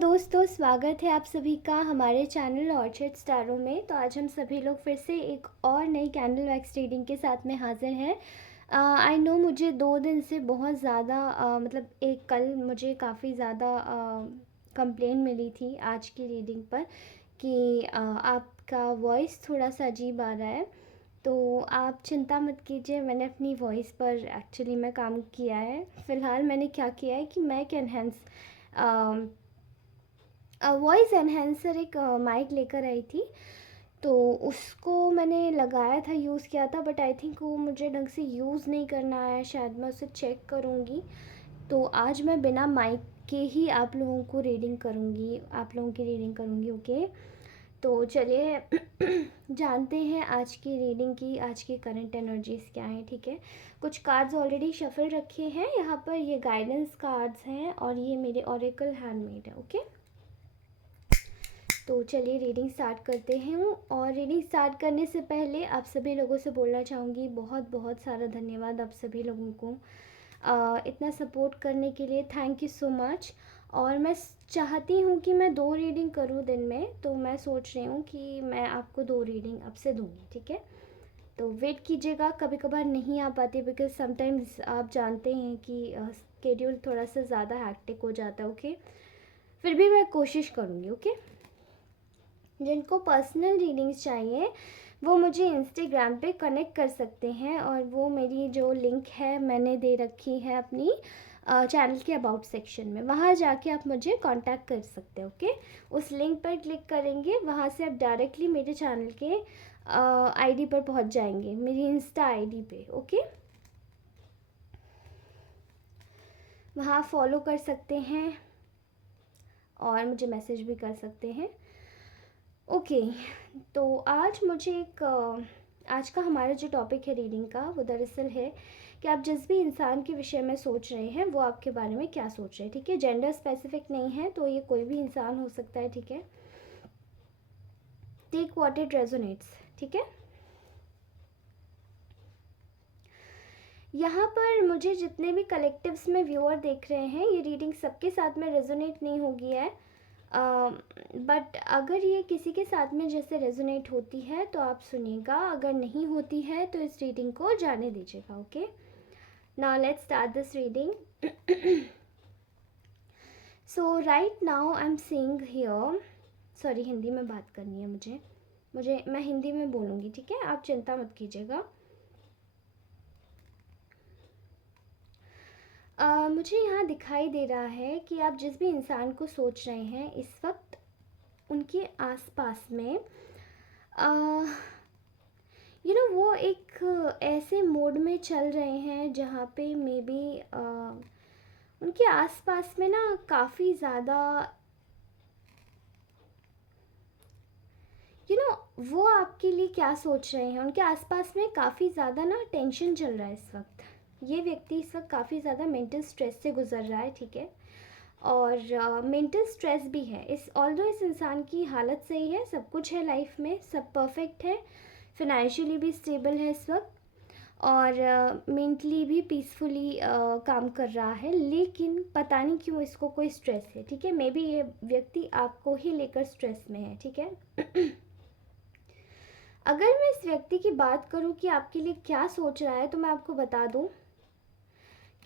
दोस्तों, स्वागत है आप सभी का हमारे चैनल ऑर्चिड स्टारों में। तो आज हम सभी लोग फिर से एक और नई कैंडल वैक्स रीडिंग के साथ में हाजिर हैं। आई नो मुझे 2 दिन से बहुत ज़्यादा मतलब एक कल मुझे काफ़ी ज़्यादा कंप्लेन मिली थी आज की रीडिंग पर कि आपका वॉइस थोड़ा सा अजीब आ रहा है। तो आप चिंता मत कीजिए, मैंने अपनी वॉइस पर एक्चुअली में काम किया है। फ़िलहाल मैंने क्या किया है कि मैं एक एनहेंस वॉइस एनहेंसर एक माइक लेकर आई थी। तो उसको मैंने लगाया था, यूज़ किया था, बट आई थिंक वो मुझे ढंग से यूज़ नहीं करना आया। शायद मैं उसे चेक करूँगी। तो आज मैं बिना माइक के ही आप लोगों को रीडिंग करूँगी, आप लोगों की रीडिंग करूँगी। ओके, तो चलिए जानते हैं आज की रीडिंग की, आज की करंट एनर्जीज़ क्या हैं। ठीक है, कुछ कार्ड्स ऑलरेडी शफल रखे हैं यहाँ पर। ये गाइडेंस कार्ड्स हैं और ये मेरे ऑरेकल हैंडमेड है। ओके, तो चलिए रीडिंग स्टार्ट करते हैं। और रीडिंग स्टार्ट करने से पहले आप सभी लोगों से बोलना चाहूँगी बहुत बहुत सारा धन्यवाद आप सभी लोगों को इतना सपोर्ट करने के लिए। Thank you so much. और मैं चाहती हूँ कि मैं 2 रीडिंग करूँ दिन में, तो मैं सोच रही हूँ कि मैं आपको 2 रीडिंग अब से दूँगी। ठीक है, तो वेट कीजिएगा, कभी कभार नहीं आ पाती बिकॉज समटाइम्स आप जानते हैं कि स्केड्यूल थोड़ा सा ज़्यादा हैक्टिक हो जाता है। ओके, फिर भी मैं कोशिश करूँगी। ओके, जिनको पर्सनल रीडिंग्स चाहिए वो मुझे इंस्टाग्राम पे कनेक्ट कर सकते हैं, और वो मेरी जो लिंक है मैंने दे रखी है अपनी चैनल के अबाउट सेक्शन में। वहाँ जाके आप मुझे कांटेक्ट कर सकते हो। ओके, उस लिंक पर क्लिक करेंगे, वहाँ से आप डायरेक्टली मेरे चैनल के आईडी पर पहुँच जाएंगे, मेरी इंस्टा आईडी पे। ओके, वहाँ फॉलो कर सकते हैं और मुझे मैसेज भी कर सकते हैं। ओके, तो आज मुझे एक आज का हमारा जो टॉपिक है रीडिंग का, वो दरअसल है कि आप जिस भी इंसान के विषय में सोच रहे हैं वो आपके बारे में क्या सोच रहे हैं। ठीक है, जेंडर स्पेसिफिक नहीं है, तो ये कोई भी इंसान हो सकता है। ठीक है, टेक व्हाट इट रेजोनेट्स। ठीक है, यहाँ पर मुझे जितने भी कलेक्टिव्स में व्यूअर देख रहे हैं, ये रीडिंग सबके साथ में रेजोनेट नहीं होगी है, बट अगर ये किसी के साथ में जैसे रेजोनेट होती है तो आप सुनिएगा, अगर नहीं होती है तो इस रीडिंग को जाने दीजिएगा। Okay, now let's start this reading. So right now I am seeing here, sorry Hindi में बात करनी है मुझे मैं हिंदी में बोलूँगी। ठीक है, आप चिंता मत कीजिएगा। मुझे यहाँ दिखाई दे रहा है कि आप जिस भी इंसान को सोच रहे हैं इस वक्त उनके आसपास में वो एक ऐसे मोड में चल रहे हैं जहाँ पे मे बी उनके आसपास में ना काफ़ी ज़्यादा वो आपके लिए क्या सोच रहे हैं, उनके आसपास में काफ़ी ज़्यादा ना टेंशन चल रहा है इस वक्त। ये व्यक्ति इस वक्त काफ़ी ज़्यादा मेंटल स्ट्रेस से गुजर रहा है। ठीक है, और मेंटल स्ट्रेस भी है ऑल्दो इस इंसान की हालत सही है, सब कुछ है लाइफ में, सब परफेक्ट है, फिनेंशियली भी स्टेबल है इस वक्त, और मेंटली भी पीसफुली काम कर रहा है, लेकिन पता नहीं क्यों इसको कोई स्ट्रेस है। ठीक है, मे बी ये व्यक्ति आपको ही लेकर स्ट्रेस में है। ठीक है अगर मैं इस व्यक्ति की बात करूं कि आपके लिए क्या सोच रहा है, तो मैं आपको बता दूं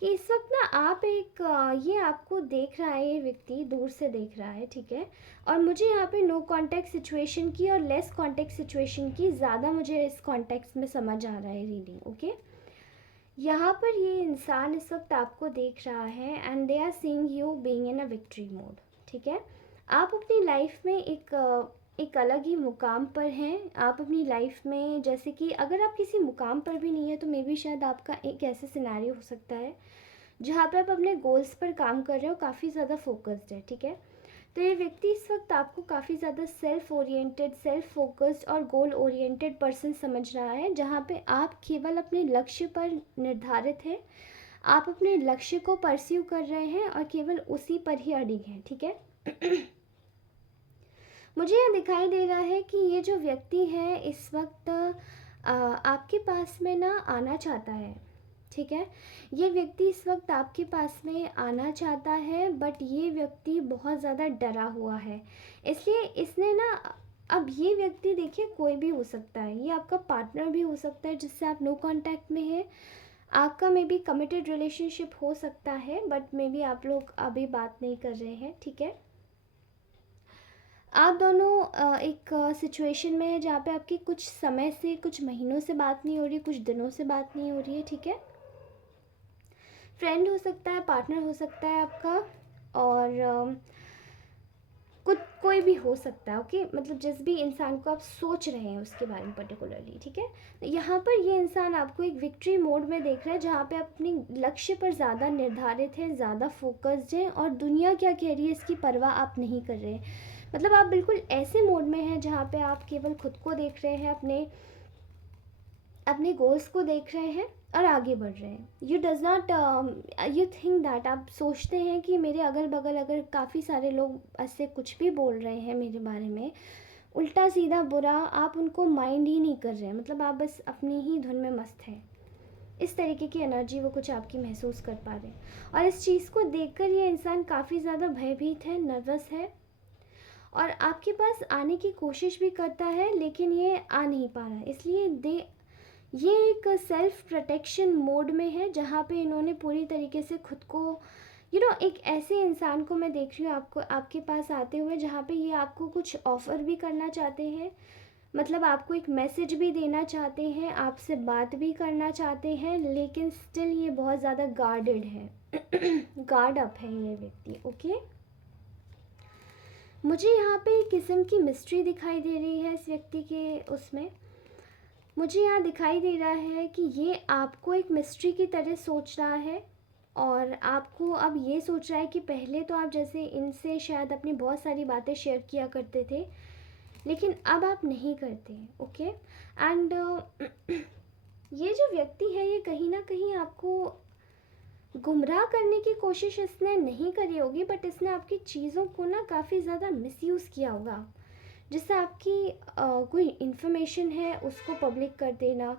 कि इस वक्त ना आप ये आपको देख रहा है, ये व्यक्ति दूर से देख रहा है। ठीक है, और मुझे यहाँ पे नो कांटेक्ट सिचुएशन की और लेस कांटेक्ट सिचुएशन की ज़्यादा मुझे इस कॉन्टेक्स्ट में समझ आ रहा है रीडिंग। ओके, यहाँ पर ये इंसान इस वक्त आपको देख रहा है and they are seeing you being in a victory mode. ठीक है, आप अपनी लाइफ में एक अलग ही मुकाम पर हैं। आप अपनी लाइफ में, जैसे कि अगर आप किसी मुकाम पर भी नहीं है तो मे बी शायद आपका एक ऐसे सिनेरियो हो सकता है जहाँ पे आप अपने गोल्स पर काम कर रहे हो, काफ़ी ज़्यादा फोकस्ड है। ठीक है, तो ये व्यक्ति इस वक्त आपको काफ़ी ज़्यादा सेल्फ ओरिएंटेड, सेल्फ फोकस्ड और गोल ओरिएंटेड पर्सन समझ रहा है, जहाँ पे आप केवल अपने लक्ष्य पर निर्धारित हैं, आप अपने लक्ष्य को परस्यू कर रहे हैं और केवल उसी पर ही अड़िग हैं। ठीक है मुझे यह दिखाई दे रहा है कि ये जो व्यक्ति है इस वक्त आपके पास में ना आना चाहता है। ठीक है। ये व्यक्ति इस वक्त आपके पास में आना चाहता है, बट ये व्यक्ति बहुत ज़्यादा डरा हुआ है, इसलिए इसने ना, अब ये व्यक्ति देखिए कोई भी हो सकता है, ये आपका पार्टनर भी हो सकता है जिससे आप नो कांटेक्ट में है, आपका मे बी कमिटेड रिलेशनशिप हो सकता है, बट मे बी आप लोग अभी बात नहीं कर रहे हैं, ठीक है। आप दोनों एक सिचुएशन में है जहाँ पे आपकी कुछ समय से, कुछ महीनों से बात नहीं हो रही है, कुछ दिनों से बात नहीं हो रही है, ठीक है। फ्रेंड हो सकता है, पार्टनर हो सकता है आपका, और कुछ कोई भी हो सकता है, ओके। मतलब जिस भी इंसान को आप सोच रहे हैं उसके बारे में पर्टिकुलरली, ठीक है। तो यहाँ पर ये इंसान आपको एक विक्ट्री मोड में देख रहा है, जहाँ पे अपने लक्ष्य पर ज़्यादा निर्धारित है, ज़्यादा फोकस्ड है, और दुनिया क्या कह रही है इसकी परवाह आप नहीं कर रहे। मतलब आप बिल्कुल ऐसे मोड में हैं जहाँ पे आप केवल खुद को देख रहे हैं, अपने अपने गोल्स को देख रहे हैं और आगे बढ़ रहे हैं। You does not you think that, आप सोचते हैं कि मेरे अगल बगल अगर काफ़ी सारे लोग ऐसे कुछ भी बोल रहे हैं मेरे बारे में, उल्टा सीधा बुरा, आप उनको माइंड ही नहीं कर रहे हैं, मतलब आप बस अपनी ही धुन में मस्त हैं। इस तरीके की एनर्जी वो कुछ आपकी महसूस कर पा रहे हैं, और इस चीज़ को देखकर ये इंसान काफ़ी ज़्यादा भयभीत है, नर्वस है, और आपके पास आने की कोशिश भी करता है, लेकिन ये आ नहीं पा रहा है, इसलिए ये एक सेल्फ प्रोटेक्शन मोड में है, जहाँ पे इन्होंने पूरी तरीके से खुद को, एक ऐसे इंसान को मैं देख रही हूँ आपको, आपके पास आते हुए, जहाँ पे ये आपको कुछ ऑफ़र भी करना चाहते हैं, मतलब आपको एक मैसेज भी देना चाहते हैं, आपसे बात भी करना चाहते हैं, लेकिन स्टिल ये बहुत ज़्यादा गार्डेड है, गार्ड अप है ये व्यक्ति, ओके। मुझे यहाँ पे एक किस्म की मिस्ट्री दिखाई दे रही है इस व्यक्ति के उसमें। मुझे यहाँ दिखाई दे रहा है कि ये आपको एक मिस्ट्री की तरह सोच रहा है, और आपको अब ये सोच रहा है कि पहले तो आप जैसे इनसे शायद अपनी बहुत सारी बातें शेयर किया करते थे, लेकिन अब आप नहीं करते, ओके। एंड ये जो व्यक्ति है, ये कहीं ना कहीं आपको गुमराह करने की कोशिश इसने नहीं करी होगी, बट इसने आपकी चीज़ों को ना काफ़ी ज़्यादा मिसयूज़ किया होगा, जिससे आपकी कोई इन्फॉर्मेशन है उसको पब्लिक कर देना,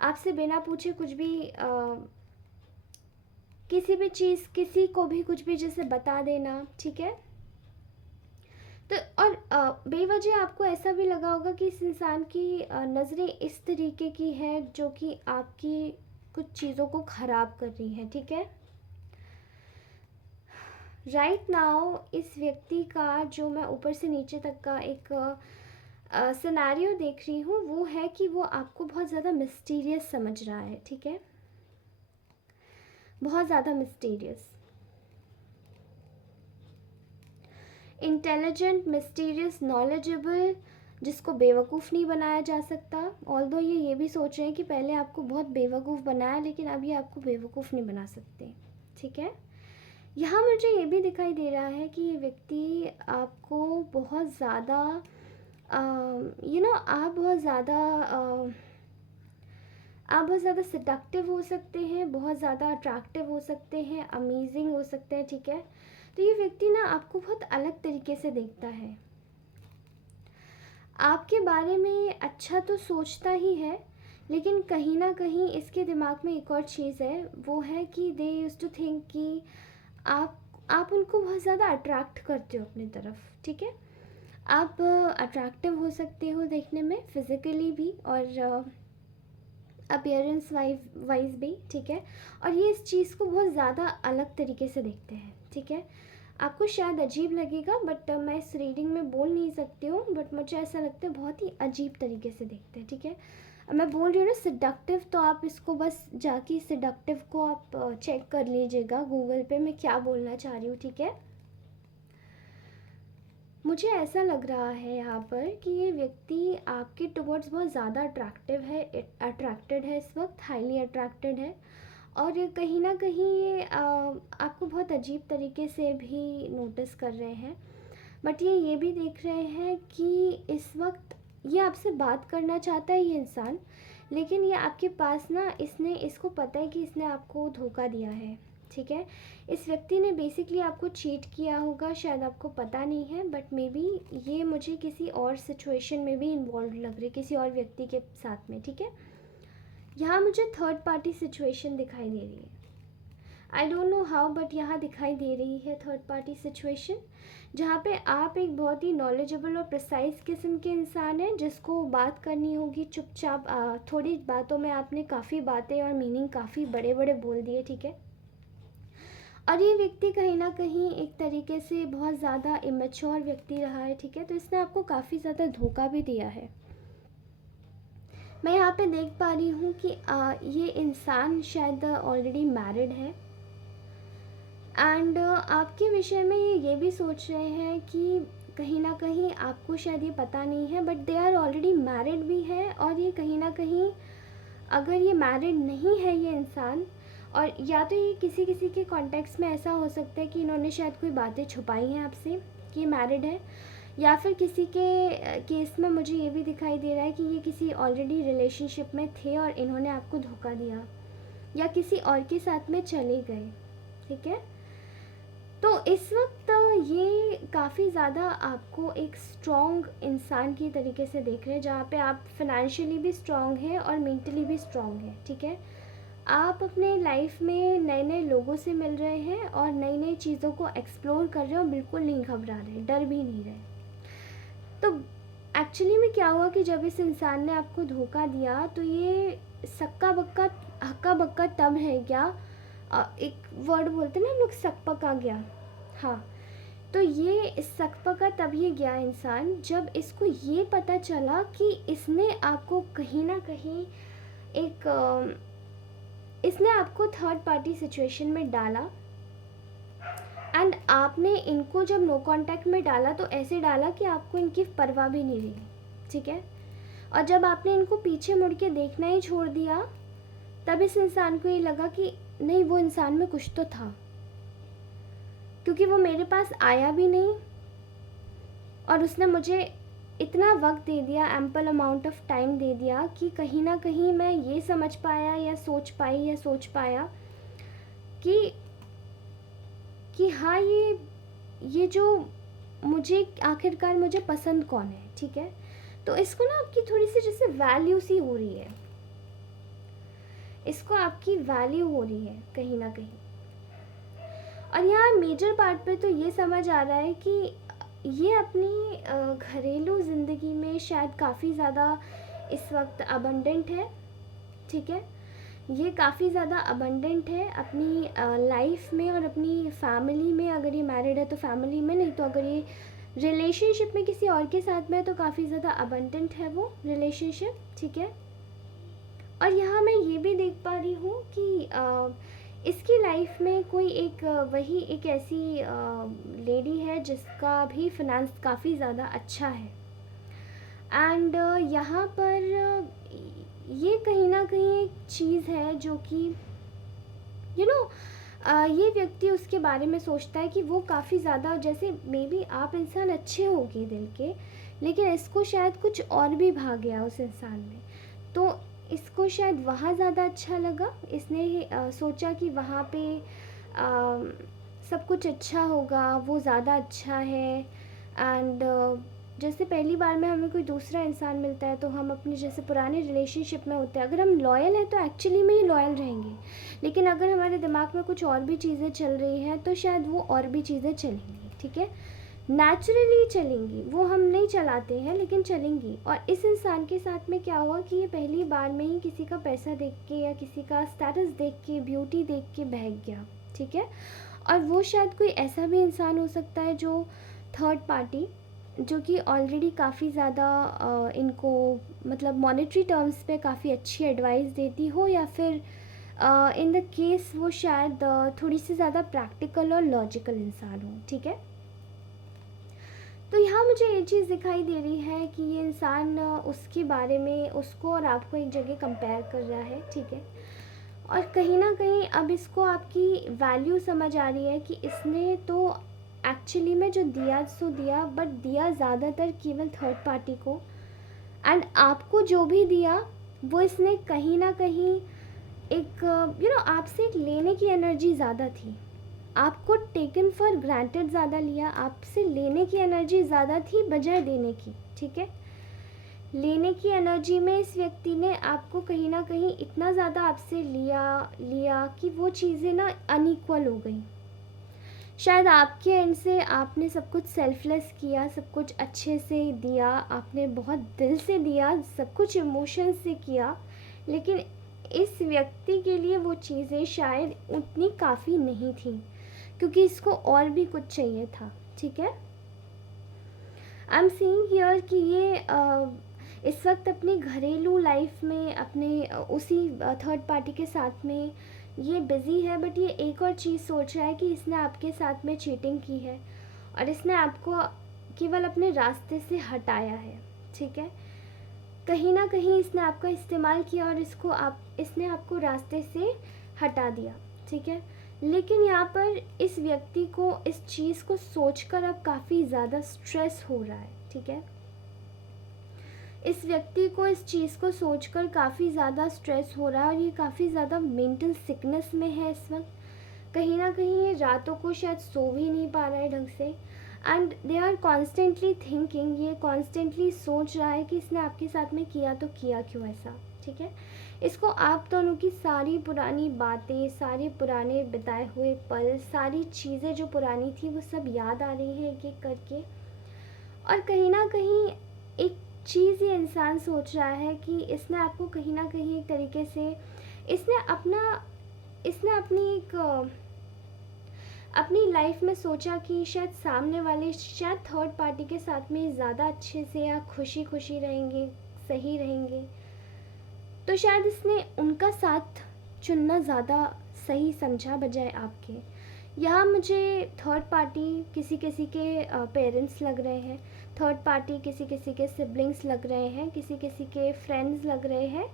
आपसे बिना पूछे कुछ भी किसी भी चीज़, किसी को भी कुछ भी जैसे बता देना, ठीक है। तो और बेवजह आपको ऐसा भी लगा होगा कि इस इंसान की नज़रें इस तरीके की है जो कि आपकी कुछ चीज़ों को ख़राब कर रही है, ठीक है। राइट नाउ इस व्यक्ति का जो मैं ऊपर से नीचे तक का एक सिनेरियो देख रही हूँ, वो है कि वो आपको बहुत ज़्यादा मिस्टीरियस समझ रहा है, ठीक है, बहुत ज़्यादा मिस्टीरियस, इंटेलिजेंट, मिस्टीरियस, नॉलेजेबल, जिसको बेवकूफ़ नहीं बनाया जा सकता। ऑल्दो ये भी सोच रहे हैं कि पहले आपको बहुत बेवकूफ़ बनाया, लेकिन अब ये आपको बेवकूफ़ नहीं बना सकते, ठीक है। यहाँ मुझे ये भी दिखाई दे रहा है कि ये व्यक्ति आपको बहुत ज़्यादा आप बहुत ज़्यादा सेडक्टिव हो सकते हैं, बहुत ज़्यादा अट्रैक्टिव हो सकते हैं, अमेजिंग हो सकते हैं, ठीक है। तो ये व्यक्ति ना आपको बहुत अलग तरीके से देखता है, आपके बारे में अच्छा तो सोचता ही है, लेकिन कहीं ना कहीं इसके दिमाग में एक और चीज़ है, वो है कि दे यूज्ड टू थिंक कि आप उनको बहुत ज़्यादा अट्रैक्ट करते हो अपनी तरफ, ठीक है। आप अट्रैक्टिव हो सकते हो देखने में, फिज़िकली भी और अपीयरेंस वाइज भी, ठीक है। और ये इस चीज़ को बहुत ज़्यादा अलग तरीके से देखते हैं, ठीक है। आपको शायद अजीब लगेगा, बट मैं इस रीडिंग में बोल नहीं सकती हूँ, बट मुझे ऐसा लगता है बहुत ही अजीब तरीके से देखते हैं, ठीक है। मैं बोल रही हूँ ना सिडक्टिव, तो आप इसको बस जाके सिडक्टिव को आप चेक कर लीजिएगा गूगल पे, मैं क्या बोलना चाह रही हूँ, ठीक है। मुझे ऐसा लग रहा है यहाँ पर कि ये व्यक्ति आपके टुवर्ड्स बहुत ज़्यादा अट्रैक्टेड है, इस वक्त हाईली अट्रैक्टेड है, और ये कहीं ना कहीं ये आपको बहुत अजीब तरीके से भी नोटिस कर रहे हैं, बट ये भी देख रहे हैं कि इस वक्त ये आपसे बात करना चाहता है ये इंसान, लेकिन ये आपके पास ना, इसको पता है कि इसने आपको धोखा दिया है, ठीक है। इस व्यक्ति ने बेसिकली आपको चीट किया होगा, शायद आपको पता नहीं है, बट मे बी ये मुझे किसी और सिचुएशन में भी इन्वॉल्व लग रही है, किसी और व्यक्ति के साथ में, ठीक है। यहाँ मुझे थर्ड पार्टी सिचुएशन दिखाई दे रही है। I don't know how but यहाँ दिखाई दे रही है थर्ड पार्टी सिचुएशन, जहाँ पे आप एक बहुत ही नॉलेजेबल और प्रिसाइज किस्म के इंसान हैं जिसको बात करनी होगी चुपचाप। थोड़ी बातों में आपने काफ़ी बातें और मीनिंग काफ़ी बड़े बड़े बोल दिए, ठीक है। और ये व्यक्ति कहीं ना कहीं एक तरीके से बहुत ज़्यादा इमेच्योर व्यक्ति रहा है, ठीक है। तो इसने आपको काफ़ी ज़्यादा धोखा भी दिया है। मैं यहाँ पे देख पा रही हूँ कि ये इंसान शायद ऑलरेडी मैरिड है एंड आपके विषय में ये भी सोच रहे हैं कि कहीं ना कहीं आपको शायद ये पता नहीं है but they are already married भी है। और ये कहीं ना कहीं अगर ये मैरिड नहीं है ये इंसान, और या तो ये किसी किसी के कॉन्टेक्स्ट में ऐसा हो सकता है कि इन्होंने शायद कोई बातें छुपाई हैं आपसे कि ये मैरिड है, या फिर किसी के केस में मुझे ये भी दिखाई दे रहा है कि ये किसी ऑलरेडी रिलेशनशिप में थे और इन्होंने आपको धोखा दिया या किसी और के साथ में चले गए, ठीक है। तो इस वक्त ये काफ़ी ज़्यादा आपको एक स्ट्रॉन्ग इंसान की तरीके से देख रहे हैं, जहाँ पे आप फाइनेंशियली भी स्ट्रॉन्ग हैं और मेंटली भी स्ट्रॉन्ग हैं, ठीक है। आप अपने लाइफ में नए नए लोगों से मिल रहे हैं और नई नई चीज़ों को एक्सप्लोर कर रहे हो, बिल्कुल नहीं घबरा रहे, डर भी नहीं रहे। तो एक्चुअली में क्या हुआ कि जब इस इंसान ने आपको धोखा दिया तो ये सक्का बक्का हक्का बक्का तब है क्या, एक वर्ड बोलते हैं ना हम लोग, सक पका गया। हाँ, तो ये सक पका तब ये गया इंसान जब इसको ये पता चला कि इसने आपको कहीं ना कहीं इसने आपको थर्ड पार्टी सिचुएशन में डाला एंड आपने इनको जब नो कांटेक्ट में डाला तो ऐसे डाला कि आपको इनकी परवाह भी नहीं रही, ठीक है। और जब आपने इनको पीछे मुड़ के देखना ही छोड़ दिया तब इस इंसान को ये लगा कि नहीं, वो इंसान में कुछ तो था, क्योंकि वो मेरे पास आया भी नहीं और उसने मुझे इतना वक्त दे दिया, एम्पल अमाउंट ऑफ टाइम दे दिया कि कहीं ना कहीं मैं ये समझ पाया या सोच पाया कि हाँ, ये जो मुझे आखिरकार मुझे पसंद कौन है, ठीक है। तो इसको ना आपकी थोड़ी सी जैसे वैल्यू सी हो रही है, इसको आपकी वैल्यू हो रही है कहीं ना कहीं। और यहाँ मेजर पार्ट पे तो ये समझ आ रहा है कि ये अपनी घरेलू ज़िंदगी में शायद काफ़ी ज़्यादा इस वक्त अबंडेंट है, ठीक है। ये काफ़ी ज़्यादा अबंडेंट है अपनी लाइफ में और अपनी फैमिली में। अगर ये मैरिड है तो फैमिली में, नहीं तो अगर ये रिलेशनशिप में किसी और के साथ में है तो काफ़ी ज़्यादा अबंडेंट है वो रिलेशनशिप, ठीक है। और यहाँ मैं ये भी देख पा रही हूँ कि इसकी लाइफ में कोई वही एक ऐसी लेडी है जिसका भी फाइनेंस काफ़ी ज़्यादा अच्छा है एंड यहाँ पर ये कहीं ना कहीं एक चीज़ है जो कि ये व्यक्ति उसके बारे में सोचता है कि वो काफ़ी ज़्यादा, जैसे मे बी आप इंसान अच्छे होंगे दिल के, लेकिन इसको शायद कुछ और भी भाग गया उस इंसान में। तो इसको शायद वहाँ ज़्यादा अच्छा लगा, इसने सोचा कि वहाँ पे सब कुछ अच्छा होगा, वो ज़्यादा अच्छा है एंड जैसे पहली बार में हमें कोई दूसरा इंसान मिलता है तो हम अपने जैसे पुराने रिलेशनशिप में होते हैं, अगर हम लॉयल हैं तो एक्चुअली में ही लॉयल रहेंगे, लेकिन अगर हमारे दिमाग में कुछ और भी चीज़ें चल रही हैं तो शायद वो और भी चीज़ें चलेंगी, ठीक है, नेचुरली चलेंगी, वो हम नहीं चलाते हैं लेकिन चलेंगी। और इस इंसान के साथ में क्या हुआ कि ये पहली बार में ही किसी का पैसा देख के या किसी का स्टेटस देख के, ब्यूटी देख के बहक गया, ठीक है। और वो शायद कोई ऐसा भी इंसान हो सकता है जो थर्ड पार्टी, जो कि ऑलरेडी काफ़ी ज़्यादा इनको मतलब मॉनेटरी टर्म्स पे काफ़ी अच्छी एडवाइस देती हो, या फिर इन द केस वो शायद थोड़ी सी ज़्यादा प्रैक्टिकल और लॉजिकल इंसान हो, ठीक है। तो यहाँ मुझे ये चीज़ दिखाई दे रही है कि ये इंसान उसके बारे में, उसको और आपको एक जगह कंपेयर कर रहा है, ठीक है। और कहीं ना कहीं अब इसको आपकी वैल्यू समझ आ रही है कि इसने तो एक्चुअली में जो दिया सो दिया, बट दिया ज़्यादातर केवल थर्ड पार्टी को, एंड आपको जो भी दिया वो इसने कहीं ना कहीं एक आपसे एक लेने की एनर्जी ज़्यादा थी, आपको टेकन फॉर ग्रांटेड ज़्यादा लिया, आपसे लेने की एनर्जी ज़्यादा थी बजाय देने की, ठीक है। लेने की एनर्जी में इस व्यक्ति ने आपको कहीं ना कहीं इतना ज़्यादा आपसे लिया कि वो चीज़ें ना अनइक्वल हो गई। शायद आपके एंड से आपने सब कुछ सेल्फलेस किया, सब कुछ अच्छे से दिया, आपने बहुत दिल से दिया, सब कुछ इमोशन से किया, लेकिन इस व्यक्ति के लिए वो चीज़ें शायद उतनी काफ़ी नहीं थी, क्योंकि इसको और भी कुछ चाहिए था। ठीक है, आई एम सीइंग हियर कि ये इस वक्त अपनी घरेलू लाइफ में अपने उसी थर्ड पार्टी के साथ में ये बिज़ी है, बट ये एक और चीज़ सोच रहा है कि इसने आपके साथ में चीटिंग की है और इसने आपको केवल अपने रास्ते से हटाया है। ठीक है, कहीं ना कहीं इसने आपका इस्तेमाल किया और इसने आपको रास्ते से हटा दिया। ठीक है, लेकिन यहाँ पर इस व्यक्ति को इस चीज़ को सोचकर अब काफ़ी ज़्यादा स्ट्रेस हो रहा है। ठीक है, इस व्यक्ति को इस चीज़ को सोचकर काफ़ी ज़्यादा स्ट्रेस हो रहा है और ये काफ़ी ज़्यादा मेंटल सिकनेस में है इस वक्त। कहीं ना कहीं ये रातों को शायद सो भी नहीं पा रहा है ढंग से, and they are constantly thinking, ये कॉन्स्टेंटली सोच रहा है कि इसने आपके साथ में किया तो किया क्यों ऐसा। ठीक है, इसको आप दोनों की सारी पुरानी बातें, सारे पुराने बिताए हुए पल, सारी चीज़ें जो पुरानी थी वो सब याद आ रही है एक एक करके। और कहीं ना कहीं एक चीज़ ये इंसान सोच रहा है कि इसने आपको कहीं ना कहीं एक तरीके से इसने अपनी एक अपनी लाइफ में सोचा कि शायद सामने वाले शायद थर्ड पार्टी के साथ में ज़्यादा अच्छे से या खुशी खुशी रहेंगे, सही रहेंगे, तो शायद इसने उनका साथ चुनना ज़्यादा सही समझा बजाय आपके। यहाँ मुझे थर्ड पार्टी किसी किसी के पेरेंट्स लग रहे हैं, थर्ड पार्टी किसी किसी के सिबलिंग्स लग रहे हैं, किसी किसी के फ्रेंड्स लग रहे हैं,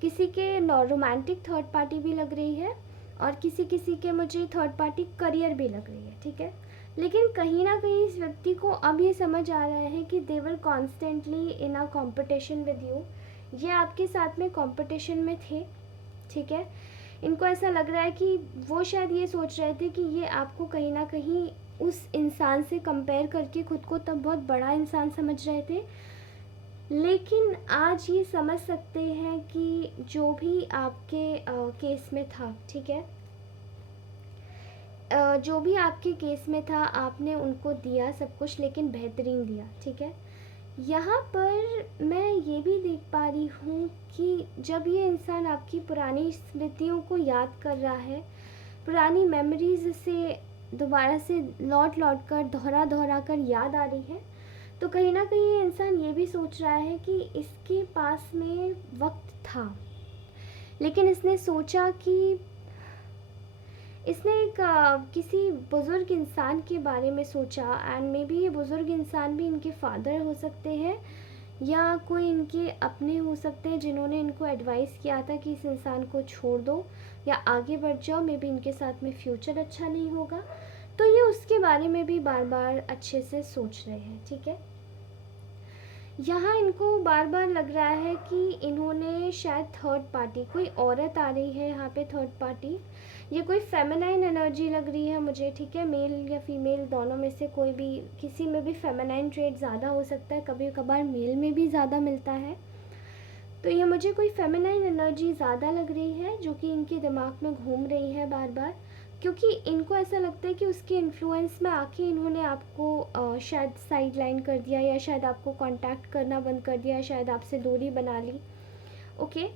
किसी के रोमांटिक थर्ड पार्टी भी लग रही है, और किसी किसी के मुझे थर्ड पार्टी करियर भी लग रही है। ठीक है, लेकिन कहीं ना कहीं इस व्यक्ति को अब ये समझ आ रहा है कि they were constantly in a competition with you, ये आपके साथ में कंपटीशन में थे। ठीक है, इनको ऐसा लग रहा है कि वो शायद ये सोच रहे थे कि ये आपको कहीं ना कहीं उस इंसान से कंपेयर करके खुद को तब बहुत बड़ा इंसान समझ रहे थे, लेकिन आज ये समझ सकते हैं कि जो भी आपके केस में था, ठीक है, जो भी आपके केस में था आपने उनको दिया सब कुछ, लेकिन बेहतरीन दिया। ठीक है, यहाँ पर मैं ये भी देख पा रही हूँ कि जब ये इंसान आपकी पुरानी स्मृतियों को याद कर रहा है, पुरानी मेमोरीज से दोबारा से लौट लौट कर दोहरा कर याद आ रही है, तो कहीं ना कहीं ये इंसान ये भी सोच रहा है कि इसके पास में वक्त था, लेकिन इसने सोचा कि इसने एक किसी बुज़ुर्ग इंसान के बारे में सोचा, एंड मे बी ये बुज़ुर्ग इंसान भी इनके फादर हो सकते हैं या कोई इनके अपने हो सकते हैं जिन्होंने इनको एडवाइस किया था कि इस इंसान को छोड़ दो या आगे बढ़ जाओ, मे बी इनके साथ में फ्यूचर अच्छा नहीं होगा, तो ये उसके बारे में भी बार बार अच्छे से सोच रहे हैं। ठीक है, यहाँ इनको बार बार लग रहा है कि इन्होंने शायद थर्ड पार्टी, कोई औरत आ रही है यहाँ पे थर्ड पार्टी, ये कोई फेमिनाइन एनर्जी लग रही है मुझे। ठीक है, मेल या फीमेल दोनों में से कोई भी, किसी में भी फेमिनाइन ट्रेड ज़्यादा हो सकता है, कभी कभार मेल में भी ज़्यादा मिलता है, तो ये मुझे कोई फेमिनाइन एनर्जी ज़्यादा लग रही है जो कि इनके दिमाग में घूम रही है बार बार, क्योंकि इनको ऐसा लगता है कि उसके इन्फ्लुएंस में आके इन्होंने आपको शायद साइड लाइन कर दिया, या शायद आपको कांटेक्ट करना बंद कर दिया, शायद आपसे दूरी बना ली। ओके,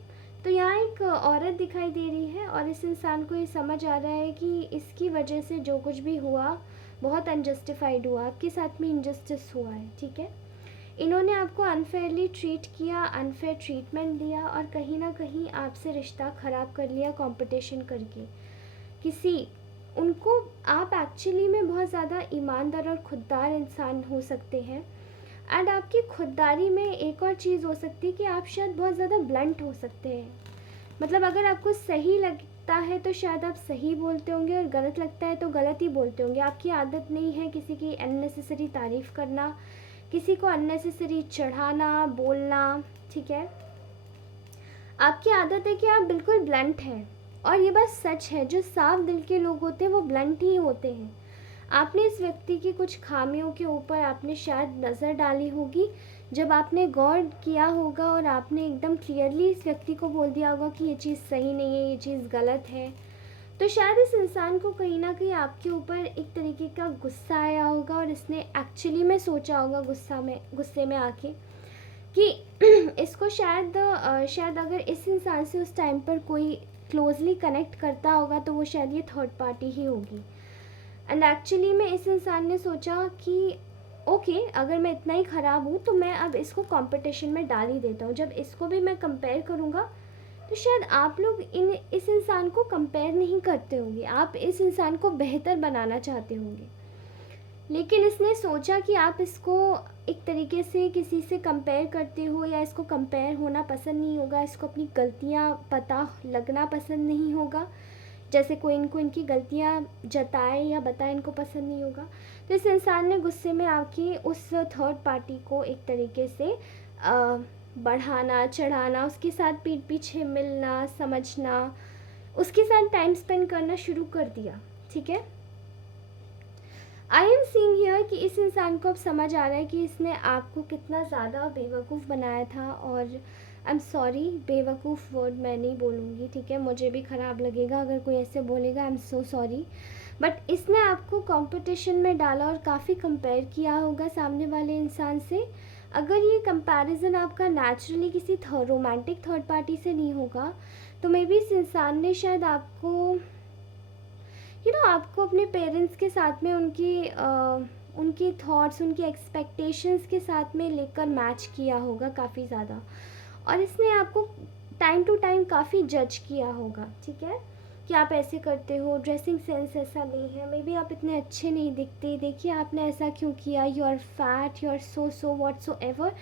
तो यहाँ एक औरत दिखाई दे रही है और इस इंसान को ये समझ आ रहा है कि इसकी वजह से जो कुछ भी हुआ बहुत अनजस्टिफाइड हुआ, आपके साथ में इनजस्टिस हुआ है। ठीक है, इन्होंने आपको अनफेयरली ट्रीट किया, अनफेयर ट्रीटमेंट दिया और कहीं ना कहीं आपसे रिश्ता ख़राब कर लिया कंपटीशन करके। किसी उनको आप एक्चुअली में बहुत ज़्यादा ईमानदार और खुददार इंसान हो सकते हैं, एंड आपकी खुददारी में एक और चीज़ हो सकती है कि आप शायद बहुत ज़्यादा ब्लंट हो सकते हैं। मतलब अगर आपको सही लगता है तो शायद आप सही बोलते होंगे, और गलत लगता है तो गलत ही बोलते होंगे। आपकी आदत नहीं है किसी की अननेसेसरी तारीफ़ करना, किसी को अननेसेसरी चढ़ाना, बोलना। ठीक है, आपकी आदत है कि आप बिल्कुल ब्लंट हैं, और ये बात सच है, जो साफ दिल के लोग होते हैं वो ब्लंट ही होते हैं। आपने इस व्यक्ति की कुछ खामियों के ऊपर आपने शायद नज़र डाली होगी। जब आपने गौर किया होगा और आपने एकदम क्लियरली इस व्यक्ति को बोल दिया होगा कि ये चीज़ सही नहीं है, ये चीज़ गलत है, तो शायद इस इंसान को कहीं ना कहीं आपके ऊपर एक तरीके का गुस्सा आया होगा और इसने एक्चुअली में सोचा होगा गुस्से में आके कि इसको शायद अगर इस इंसान से उस टाइम पर कोई क्लोजली कनेक्ट करता होगा तो वो शायद ये थर्ड पार्टी ही होगी। एंड एक्चुअली में इस इंसान ने सोचा कि ओके, अगर मैं इतना ही ख़राब हूँ तो मैं अब इसको कंपटीशन में डाल ही देता हूँ। जब इसको भी मैं कंपेयर करूँगा तो शायद आप लोग इस इंसान को कंपेयर नहीं करते होंगे, आप इस इंसान को बेहतर बनाना चाहते होंगे। लेकिन इसने सोचा कि आप इसको एक तरीके से किसी से कंपेयर करते हो या इसको कंपेयर होना पसंद नहीं होगा, इसको अपनी गलतियाँ पता लगना पसंद नहीं होगा, जैसे कोई इनको इनकी गलतियाँ जताए या बताए इनको पसंद नहीं होगा। तो इस इंसान ने गुस्से में आके उस थर्ड पार्टी को एक तरीके से बढ़ाना चढ़ाना, उसके साथ पीठ पीछे मिलना समझना, उसके साथ टाइम स्पेंड करना शुरू कर दिया। ठीक है, आई एम सीइंग हियर कि इस इंसान को अब समझ आ रहा है कि इसने आपको कितना ज़्यादा बेवकूफ़ बनाया था। और आई एम सॉरी, बेवकूफ़ वर्ड मैं नहीं बोलूँगी, ठीक है, मुझे भी ख़राब लगेगा अगर कोई ऐसे बोलेगा, I am so sorry. But इसने आपको कंपटीशन में डाला और काफ़ी कंपेयर किया होगा सामने वाले इंसान से। अगर ये कंपैरिजन आपका नेचुरली किसी रोमांटिक थर्ड पार्टी से नहीं होगा तो मे बी इस इंसान ने शायद आपको आपको अपने पेरेंट्स के साथ में उनके थॉट्स, उनकी एक्सपेक्टेशंस के साथ में लेकर मैच किया होगा काफ़ी ज़्यादा, और इसने आपको टाइम टू टाइम काफ़ी जज किया होगा। ठीक है, कि आप ऐसे करते हो, ड्रेसिंग सेंस ऐसा नहीं है, मे बी आप इतने अच्छे नहीं दिखते, देखिए आपने ऐसा क्यों किया, you are fat, you are so whatsoever.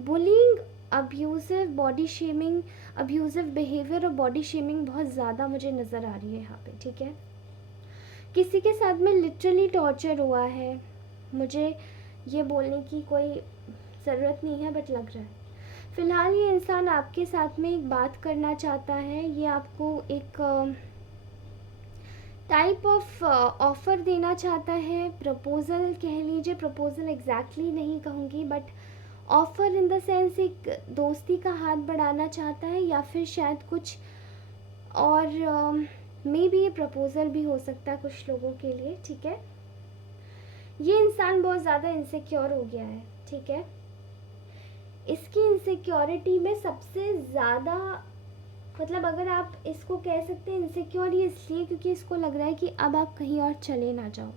Bullying, abusive body shaming, abusive behaviour और बॉडी शेमिंग बहुत ज़्यादा मुझे नज़र आ रही है यहाँ पे। ठीक है, किसी के साथ में लिटरली टॉर्चर हुआ है, मुझे ये बोलने की कोई ज़रूरत नहीं है बट लग रहा है। फ़िलहाल ये इंसान आपके साथ में एक बात करना चाहता है, ये आपको एक टाइप ऑफ ऑफ़र देना चाहता है, प्रपोज़ल कह लीजिए, प्रपोज़ल एग्जैक्टली नहीं कहूँगी but offer in the sense एक दोस्ती का हाथ बढ़ाना चाहता है, या फिर शायद कुछ और मे बी ये प्रपोज़ल भी हो सकता है कुछ लोगों के लिए। ठीक है, ये इंसान बहुत ज़्यादा इनसिक्योर हो गया है। ठीक है, इसकी इनसिक्योरिटी में सबसे ज़्यादा मतलब अगर आप इसको कह सकते हैं इनसिक्योर ये इसलिए क्योंकि इसको लग रहा है कि अब आप कहीं और चले ना जाओ,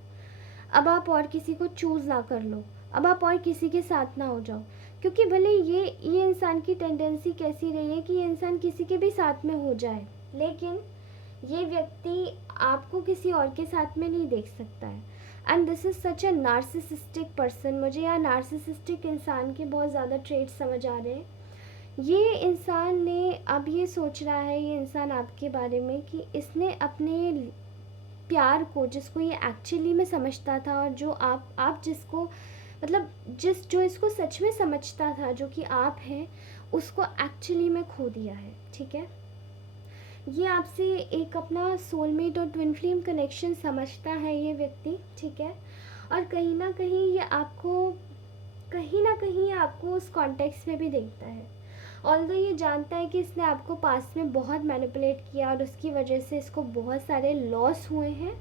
अब आप और किसी को चूज़ ना कर लो, अब आप और किसी के साथ ना हो जाओ। क्योंकि भले ये इंसान की टेंडेंसी कैसी रही है कि ये इंसान किसी के भी साथ में हो जाए, लेकिन ये व्यक्ति आपको किसी और के साथ में नहीं देख सकता है। And this is such a narcissistic person. मुझे यहाँ नार्सिसिस्टिक इंसान के बहुत ज़्यादा ट्रेड्स समझ आ रहे हैं। ये इंसान ने अब ये सोच रहा है, ये इंसान आपके बारे में, कि इसने अपने प्यार को, जिसको ये एक्चुअली में समझता था और जो आप जिसको मतलब जो इसको सच में समझता था, जो कि आप हैं, उसको एक्चुअली में खो दिया है। ठीक है, ये आपसे एक अपना सोलमेट और ट्विन फ्लेम कनेक्शन समझता है ये व्यक्ति। ठीक है, और कहीं ना कहीं ये आपको उस कॉन्टेक्स्ट में भी देखता है। ऑल्दो ये जानता है कि इसने आपको पास्ट में बहुत मैनिपुलेट किया और उसकी वजह से इसको बहुत सारे लॉस हुए हैं,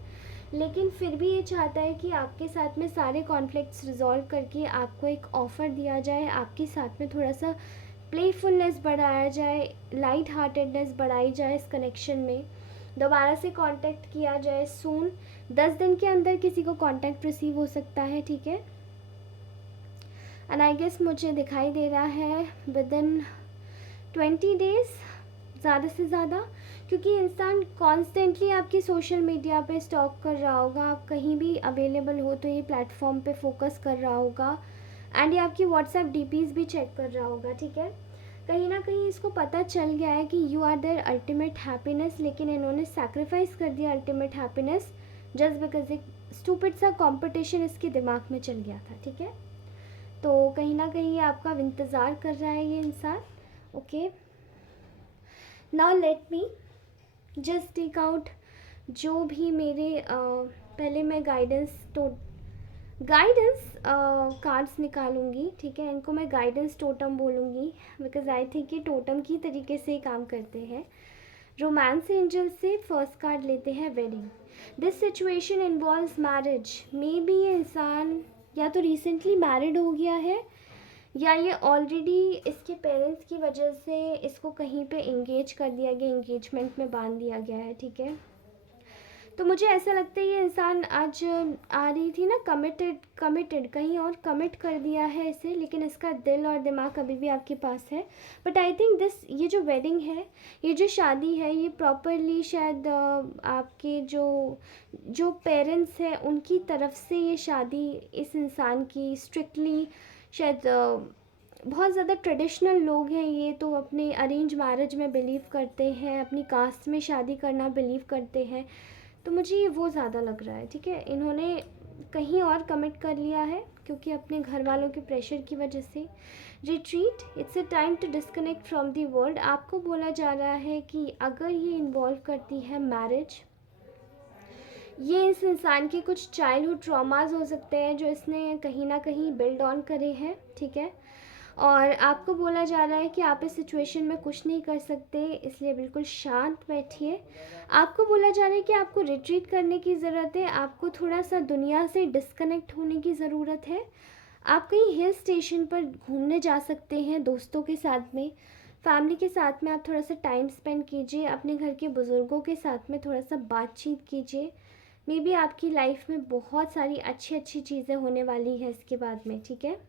लेकिन फिर भी ये चाहता है कि आपके साथ में सारे कॉन्फ्लिक्ट्स रिजॉल्व करके आपको एक ऑफ़र दिया जाए, आपके साथ में थोड़ा सा प्लेफुलनेस बढ़ाया जाए, लाइट हार्टेडनेस बढ़ाई जाए, इस कनेक्शन में दोबारा से कांटेक्ट किया जाए सून। 10 दिन के अंदर किसी को कांटेक्ट रिसीव हो सकता है। ठीक है, एंड आई गेस मुझे दिखाई दे रहा है विद इन 20 डेज़ ज़्यादा से ज़्यादा, क्योंकि इंसान कॉन्स्टेंटली आपकी सोशल मीडिया पे स्टॉक कर रहा होगा, आप कहीं भी अवेलेबल हो तो ये प्लेटफॉर्म पे फोकस कर रहा होगा, एंड ये आपकी व्हाट्सएप डीपीज़ भी चेक कर रहा होगा। ठीक है, कहीं ना कहीं इसको पता चल गया है कि you are their ultimate happiness, लेकिन इन्होंने सैक्रिफाइस कर दिया अल्टीमेट हैप्पीनेस जस्ट बिकॉज एक स्टूपिड सा कंपटीशन इसके दिमाग में चल गया था। ठीक है, तो कहीं ना कहीं ये आपका इंतज़ार कर रहा है ये इंसान। Okay, now let me just take out जो भी मेरे पहले मैं गाइडेंस कार्ड्स निकालूंगी, ठीक है। इनको मैं गाइडेंस टोटम बोलूँगी, बिकॉज आई थिंक ये टोटम की तरीके से काम करते हैं। रोमांस एंजल से फर्स्ट कार्ड लेते हैं wedding. This situation involves marriage. May be ये इंसान या तो रिसेंटली मैरिड हो गया है, या ये ऑलरेडी इसके पेरेंट्स की वजह से इसको कहीं पे इंगेज कर दिया गया, इंगेजमेंट में बांध दिया गया है, ठीक है। तो मुझे ऐसा लगता है ये इंसान आज आ रही थी ना, कमिटेड कहीं और कमिट कर दिया है इसे, लेकिन इसका दिल और दिमाग अभी भी आपके पास है। बट आई थिंक ये जो वेडिंग है, ये जो शादी है, ये प्रॉपरली शायद आपके जो पेरेंट्स हैं उनकी तरफ से ये शादी इस इंसान की स्ट्रिक्टली शायद बहुत ज़्यादा ट्रेडिशनल लोग हैं ये, तो अपने अरेंज मैरिज में बिलीव करते हैं, अपनी कास्ट में शादी करना बिलीव करते हैं। तो मुझे ये वो ज़्यादा लग रहा है, ठीक है। इन्होंने कहीं और कमिट कर लिया है क्योंकि अपने घर वालों के प्रेशर की वजह से। Retreat, it's a time to disconnect from the world. आपको बोला जा रहा है कि अगर ये इन्वॉल्व करती है मैरिज, ये इस इंसान के कुछ चाइल्डहुड ट्रॉमाज हो सकते हैं जो इसने कहीं ना कहीं बिल्ड ऑन करे हैं, ठीक है। और आपको बोला जा रहा है कि आप इस सिचुएशन में कुछ नहीं कर सकते, इसलिए बिल्कुल शांत बैठिए। आपको बोला जा रहा है कि आपको रिट्रीट करने की ज़रूरत है, आपको थोड़ा सा दुनिया से डिस्कनेक्ट होने की ज़रूरत है। आप कहीं हिल स्टेशन पर घूमने जा सकते हैं दोस्तों के साथ में, फैमिली के साथ में आप थोड़ा सा टाइम स्पेंड कीजिए, अपने घर के बुज़ुर्गों के साथ में थोड़ा सा बातचीत कीजिए। मे बी आपकी लाइफ में बहुत सारी अच्छी अच्छी चीज़ें होने वाली हैं इसके बाद में, ठीक है।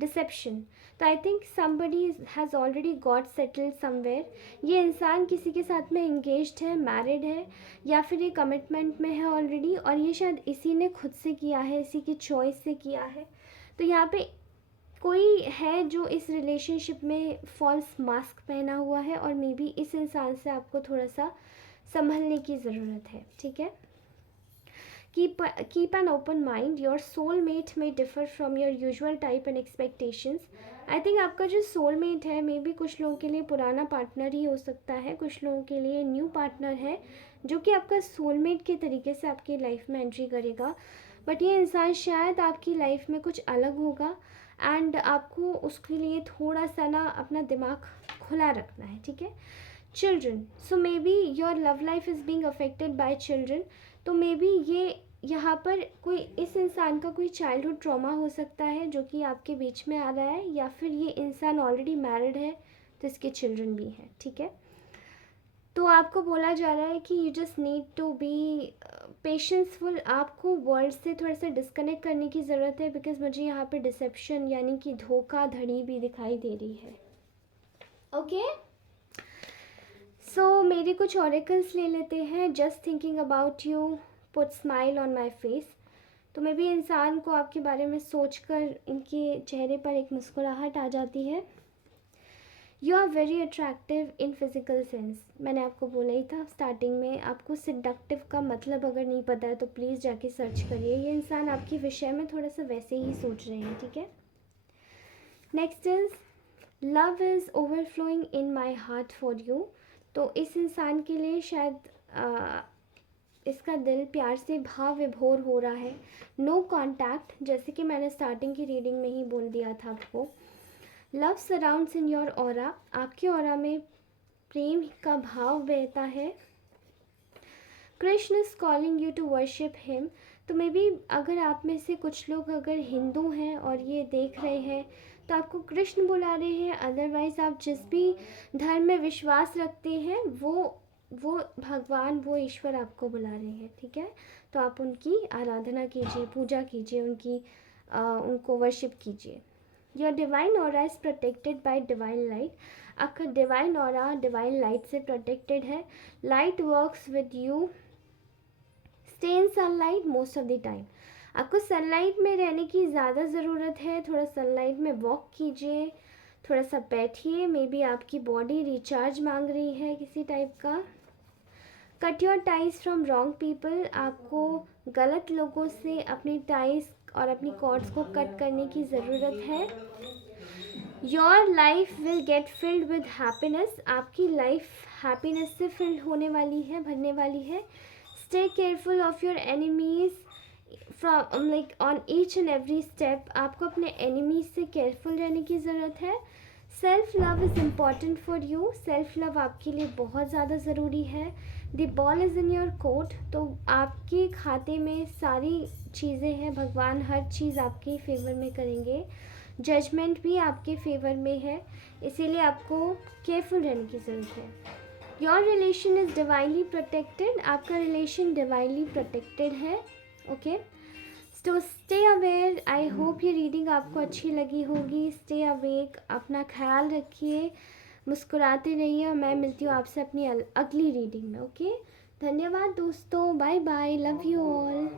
डिसेप्शन, तो I think somebody has already got settled somewhere. ये इंसान किसी के साथ में इंगेज्ड है, मैरिड है, या फिर ये कमिटमेंट में है ऑलरेडी, और ये शायद इसी ने खुद से किया है, इसी की चॉइस से किया है। तो यहाँ पे कोई है जो इस रिलेशनशिप में फॉल्स मास्क पहना हुआ है, और मे बी इस इंसान से आपको थोड़ा सा संभलने की ज़रूरत है, ठीक है। Keep an open mind. Your soulmate may differ from your usual type and expectations. I think आपका जो सोलमेट है मे बी कुछ लोगों के लिए पुराना पार्टनर ही हो सकता है, कुछ लोगों के लिए न्यू पार्टनर है जो कि आपका सोलमेट के तरीके से आपकी लाइफ में एंट्री करेगा। बट ये इंसान शायद आपकी लाइफ में कुछ अलग होगा, एंड आपको उसके लिए थोड़ा सा ना अपना दिमाग खुला रखना है, ठीक है। Children, so may be your love life is being affected by children. तो मे बी ये यहाँ पर कोई इस इंसान का कोई चाइल्डहुड ट्रॉमा हो सकता है जो कि आपके बीच में आ रहा है, या फिर ये इंसान ऑलरेडी मैरिड है तो इसके चिल्ड्रन भी हैं, ठीक है। तो आपको बोला जा रहा है कि you just need to be patienceful. आपको वर्ल्ड से थोड़ा सा डिस्कनेक्ट करने की ज़रूरत है, बिकॉज मुझे यहाँ पे डिसेप्शन यानी कि धोखाधड़ी भी दिखाई दे रही है, ओके। सो मेरे कुछ ऑरेकल्स ले लेते हैं। Just thinking about you put smile on my face. तो मे भी इंसान को आपके बारे में सोचकर इनके चेहरे पर एक मुस्कुराहट आ जाती है। You are very attractive in physical sense. मैंने आपको बोला ही था स्टार्टिंग में, आपको सिडक्टिव का मतलब अगर नहीं पता है तो प्लीज़ जाके सर्च करिए। ये इंसान आपके विषय में थोड़ा सा वैसे ही सोच रहे हैं, ठीक है। Next is love is overflowing in my heart for you. तो इस इंसान के लिए शायद इसका दिल प्यार से भाव विभोर हो रहा है। नो कॉन्टैक्ट, जैसे कि मैंने स्टार्टिंग की रीडिंग में ही बोल दिया था आपको। Love surrounds in your aura, आपके ऑरा में प्रेम का भाव बहता है। Krishna is calling you to worship him. तो मे बी अगर आप में से कुछ लोग अगर हिंदू हैं और ये देख रहे हैं तो आपको कृष्ण बुला रहे हैं। अदरवाइज़ आप जिस भी धर्म में विश्वास रखते हैं वो भगवान, वो ईश्वर आपको बुला रहे हैं, ठीक है। तो आप उनकी आराधना कीजिए, पूजा कीजिए, उनको वर्शिप कीजिए। Your divine aura is protected by divine light. आपका डिवाइन ऑरा डिवाइन लाइट से प्रोटेक्टेड है। Light works with you, stay in sunlight most of the time. आपको सनलाइट में रहने की ज़्यादा ज़रूरत है। थोड़ा सनलाइट में वॉक कीजिए, थोड़ा सा बैठिए। मे बी आपकी बॉडी रिचार्ज मांग रही है किसी टाइप का। Cut your ties from wrong people. आपको गलत लोगों से अपनी टाइज और अपनी कॉर्ड्स को कट करने की ज़रूरत है। Your life will get filled with happiness. आपकी लाइफ हैप्पीनेस से फिल्ड होने वाली है, भरने वाली है। Stay careful of your enemies from like on each and every step. आपको अपने एनिमीज से केयरफुल रहने की ज़रूरत है। Self love is important for you. Self love आपके लिए बहुत ज़्यादा ज़रूरी है। The ball is in your court, तो आपके खाते में सारी चीज़ें हैं, भगवान हर चीज़ आपके फेवर में करेंगे। जजमेंट भी आपके फेवर में है, इसीलिए आपको केयरफुल रहने की ज़रूरत है। Your relation is divinely protected, आपका रिलेशन डिवाइनली प्रोटेक्टेड है। ओके, तो स्टे अवेयर। आई होप ये रीडिंग आपको अच्छी लगी होगी। स्टे अवेक, अपना ख्याल रखिए, मुस्कुराते रहिए, और मैं मिलती हूँ आपसे अपनी अगली रीडिंग में। ओके, धन्यवाद दोस्तों, bye bye, love you all.